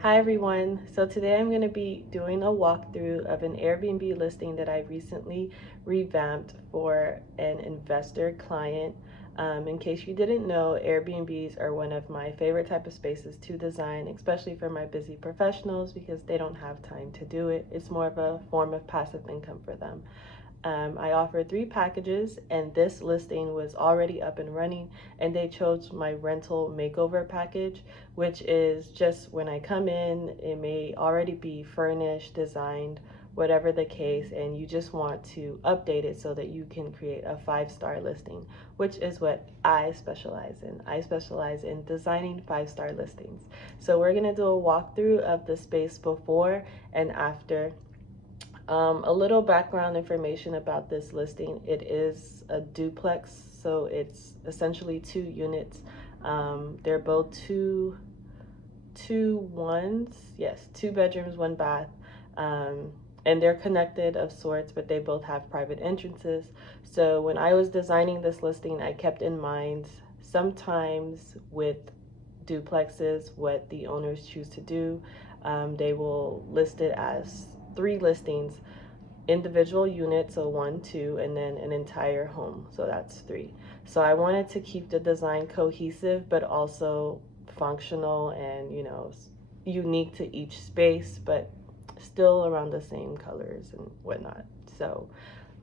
Hi everyone. So today I'm going to be doing a walkthrough of an Airbnb listing that I recently revamped for an investor client. In case you didn't know, Airbnbs are one of my favorite type of spaces to design, especially for my busy professionals because they don't have time to do it. It's more of a form of passive income for them. I offered 3 packages, and this listing was already up and running, and they chose my rental makeover package, which is just when I come in, it may already be furnished, designed, whatever the case, and you just want to update it so that you can create a 5-star listing, which is what I specialize in. I specialize in designing 5-star listings. So we're gonna do a walkthrough of the space before and after. A little background information about this listing. It is a duplex, so it's essentially 2 units. They're both two ones. Yes, 2 bedrooms, 1 bath. And they're connected of sorts, but they both have private entrances. So when I was designing this listing, I kept in mind sometimes with duplexes, what the owners choose to do. They will list it as 3 listings, individual units, so 1, 2, and then an entire home, so that's 3. So I wanted to keep the design cohesive, but also functional and, unique to each space, but still around the same colors and whatnot. So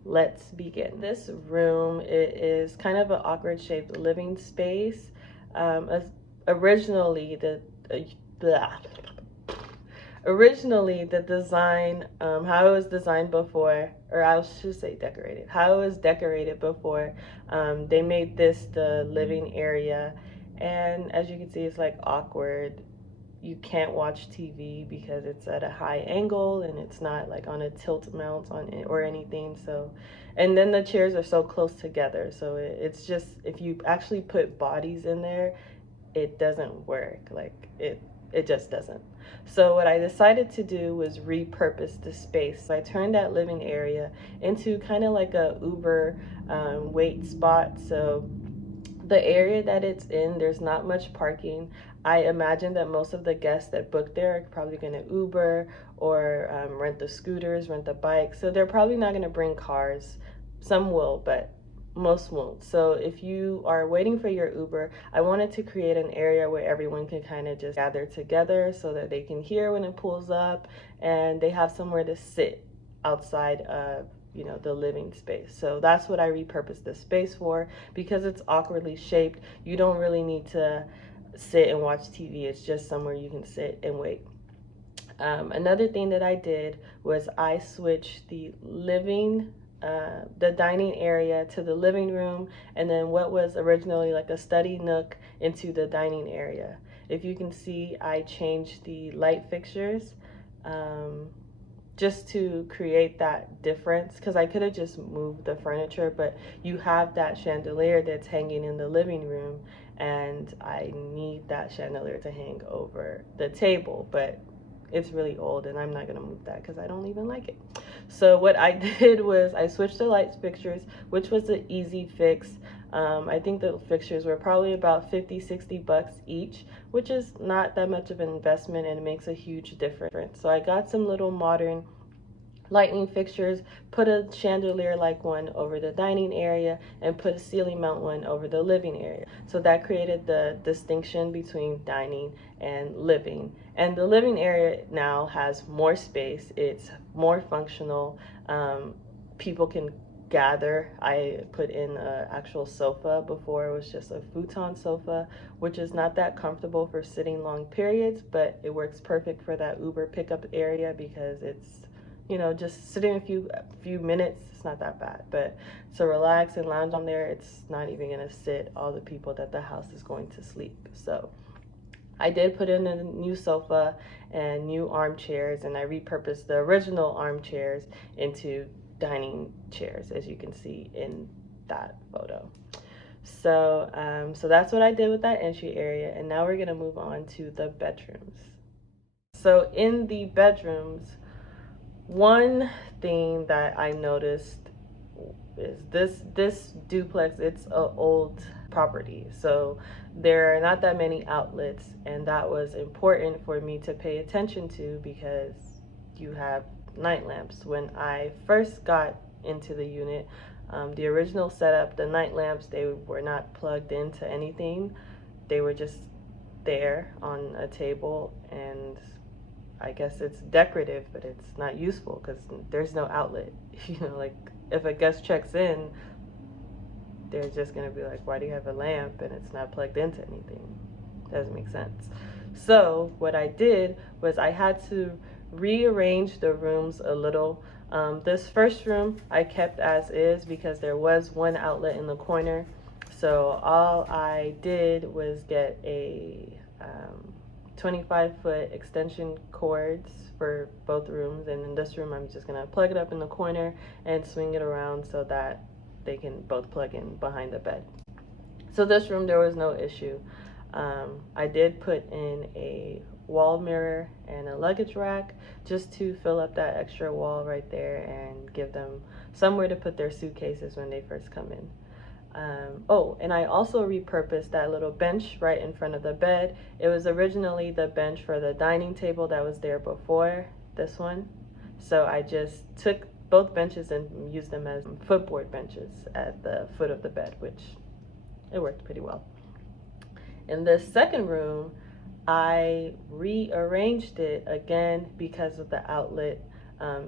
let's begin. This room, it is kind of an awkward shaped living space. Originally, the design, how it was designed before, or I should say decorated, how it was decorated before, they made this the living area, and as you can see, it's like awkward. You can't watch TV because it's at a high angle and it's not like on a tilt mount on it or anything. So, and then the chairs are so close together, so it's just, if you actually put bodies in there, it doesn't work. Like it just doesn't. So what I decided to do was repurpose the space. So I turned that living area into kind of like a Uber wait spot. So the area that it's in, there's not much parking. I imagine that most of the guests that book there are probably going to Uber or rent the scooters, rent the bikes. So they're probably not going to bring cars. Some will, but most won't. So if you are waiting for your Uber, I wanted to create an area where everyone can kind of just gather together so that they can hear when it pulls up and they have somewhere to sit outside of the living space. So that's what I repurposed the space for. Because it's awkwardly shaped, you don't really need to sit and watch TV. It's just somewhere you can sit and wait. Another thing that I did was I switched the dining area to the living room, and then what was originally like a study nook into the dining area. If you can see, I changed the light fixtures just to create that difference, because I could have just moved the furniture, but you have that chandelier that's hanging in the living room, and I need that chandelier to hang over the table, but it's really old and I'm not gonna move that because I don't even like it. So what I did was I switched the light fixtures, which was an easy fix. I think the fixtures were probably about 50-60 bucks each, which is not that much of an investment, and it makes a huge difference. So I got some little modern lighting fixtures, put a chandelier like one over the dining area, and put a ceiling mount one over the living area. So that created the distinction between dining and living. And the living area now has more space, it's more functional. People can gather. I put in an actual sofa. Before it was just a futon sofa, which is not that comfortable for sitting long periods, but it works perfect for that Uber pickup area because it's just sitting a few minutes, it's not that bad. But to relax and lounge on there, it's not even gonna sit all the people that the house is going to sleep. So I did put in a new sofa and new armchairs, and I repurposed the original armchairs into dining chairs, as you can see in that photo. So that's what I did with that entry area, and now we're gonna move on to the bedrooms. So in the bedrooms, one thing that I noticed is this duplex, it's a old property, so there are not that many outlets, and that was important for me to pay attention to because you have night lamps. When I first got into the unit, the original setup, the night lamps, they were not plugged into anything. They were just there on a table, and I guess it's decorative, but it's not useful because there's no outlet. Like if a guest checks in, they're just gonna be like, why do you have a lamp and it's not plugged into anything? Doesn't make sense. So what I did was I had to rearrange the rooms a little. This first room I kept as is because there was one outlet in the corner. So all I did was get a 25-foot extension cords for both rooms, and in this room I'm just gonna plug it up in the corner and swing it around so that they can both plug in behind the bed. So this room there was no issue. I did put in a wall mirror and a luggage rack just to fill up that extra wall right there and give them somewhere to put their suitcases when they first come in. Oh, and I also repurposed that little bench right in front of the bed. It was originally the bench for the dining table that was there before this one. So I just took both benches and used them as footboard benches at the foot of the bed, which it worked pretty well. In this second room, I rearranged it again because of the outlet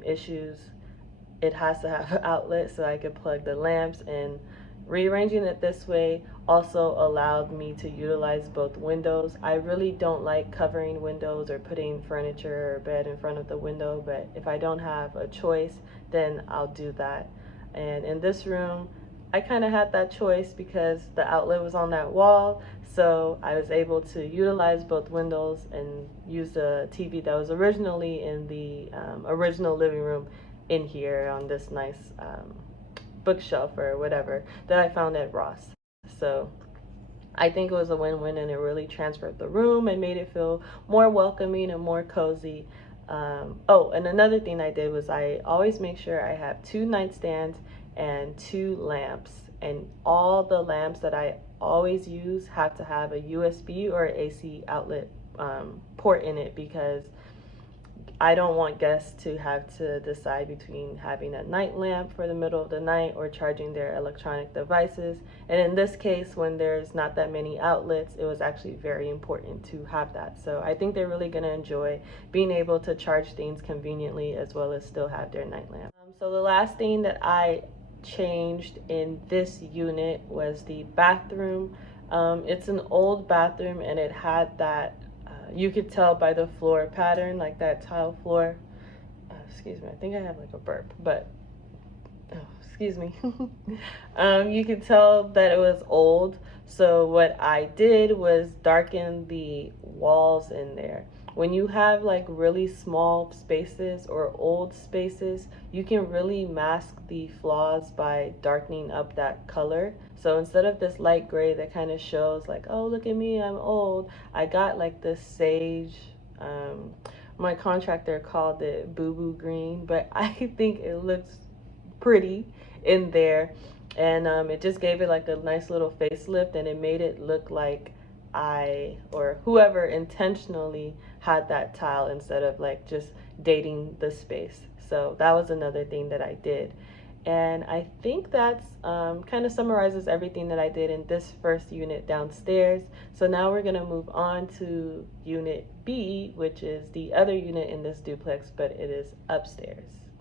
issues. It has to have an outlet so I could plug the lamps, and rearranging it this way also allowed me to utilize both windows. I really don't like covering windows or putting furniture or bed in front of the window, but if I don't have a choice, then I'll do that. And in this room, I kind of had that choice because the outlet was on that wall, so I was able to utilize both windows and use the TV that was originally in the original living room in here on this nice bookshelf or whatever that I found at Ross. So I think it was a win-win, and it really transferred the room and made it feel more welcoming and more cozy. Oh, and another thing I did was I always make sure I have 2 nightstands and 2 lamps, and all the lamps that I always use have to have a USB or AC outlet port in it, because I don't want guests to have to decide between having a night lamp for the middle of the night or charging their electronic devices. And in this case, when there's not that many outlets, it was actually very important to have that. So I think they're really going to enjoy being able to charge things conveniently as well as still have their night lamp. So the last thing that I changed in this unit was the bathroom. It's an old bathroom, and it had that you could tell by the floor pattern, like that tile floor. Excuse me, I think I have like a burp, but excuse me. You could tell that it was old. So what I did was darken the walls in there. When you have like really small spaces or old spaces, you can really mask the flaws by darkening up that color. So instead of this light gray that kind of shows like, oh, look at me, I'm old, I got like this sage, my contractor called it boo-boo green, but I think it looks pretty in there. And it just gave it like a nice little facelift, and it made it look like I or whoever intentionally had that tile instead of like just dating the space. So that was another thing that I did. And I think that's kind of summarizes everything that I did in this first unit downstairs. So now we're going to move on to unit B, which is the other unit in this duplex, but it is upstairs.